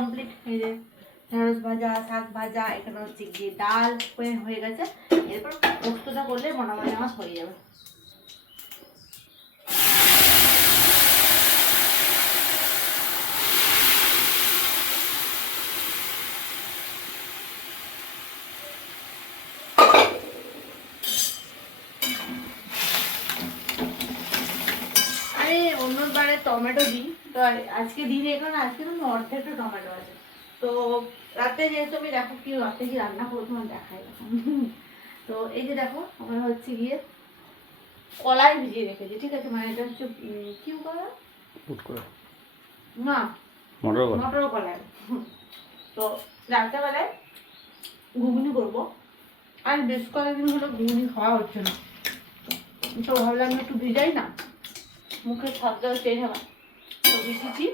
Complete. এই যে ঢেঁড়স ভাজা, শাক ভাজা, এখানে হচ্ছে গিয়ে ডাল হয়ে গেছে। এরপর পোস্তটা করলে মোটামুটি আমার হয়ে যাবে। অন্যবারে টমেটো দিই, তো আজকে দিই এখানে, আজকে তো অর্ধেকটা টমেটো আছে। তো রাতে যেহেতু আমি দেখো কি রাতে কি রান্না করবো তোমার দেখাই এখন। তো এই যে দেখো আমার হচ্ছে গিয়ে কলাই ভিজিয়ে রেখেছি, ঠিক আছে, মানে এটা হচ্ছে কি কলা না মটর কলাই। তো রাত্রেবেলায় ঘুগনি করবো, আর বেশ কয়েকদিন হলো ঘুগনি খাওয়া হচ্ছে না, তো ভাবলাম একটু ভিজাই না, মুখের স্বাদটাও চেঞ্জ হবে। তো ভিজেছি,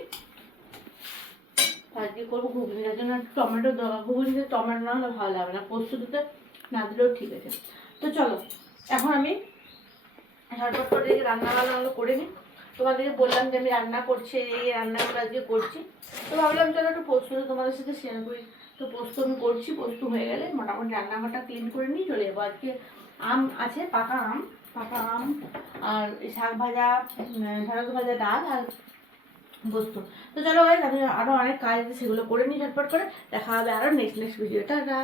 আজকে করবো ঘুগনি, যার জন্য টমেটো দেওয়া, ঘুগনিতে টমেটো না হলে ভালো লাগবে না, পোস্ত দিতে না দিলেও ঠিক আছে। তো চলো এখন আমি ঝটপট করে রান্নাবান্নাগুলো করে নিই। তোমাদেরকে বললাম যে আমি রান্না করছি, এই রান্নাগুলো আজকে করছি, তো ভাবলাম চলো একটু পোস্ত তোমাদের সাথে শেয়ার করি। তো পোস্ত আমি করছি, পোস্ত হয়ে গেলে মোটামুটি রান্নাঘরটা ক্লিন করে নিয়ে চলে যাবো। আজকে আম আছে, পাকা আম আর শাক ভাজা, ঢেঁড়স ভাজা, ডাল আর পোস্ত। তো চলো ভাই, আমি আরও অনেক কাজ আছে সেগুলো করে নিই ঝটপট করে। দেখা হবে আরও নেক্সট ভিডিও। টাটা।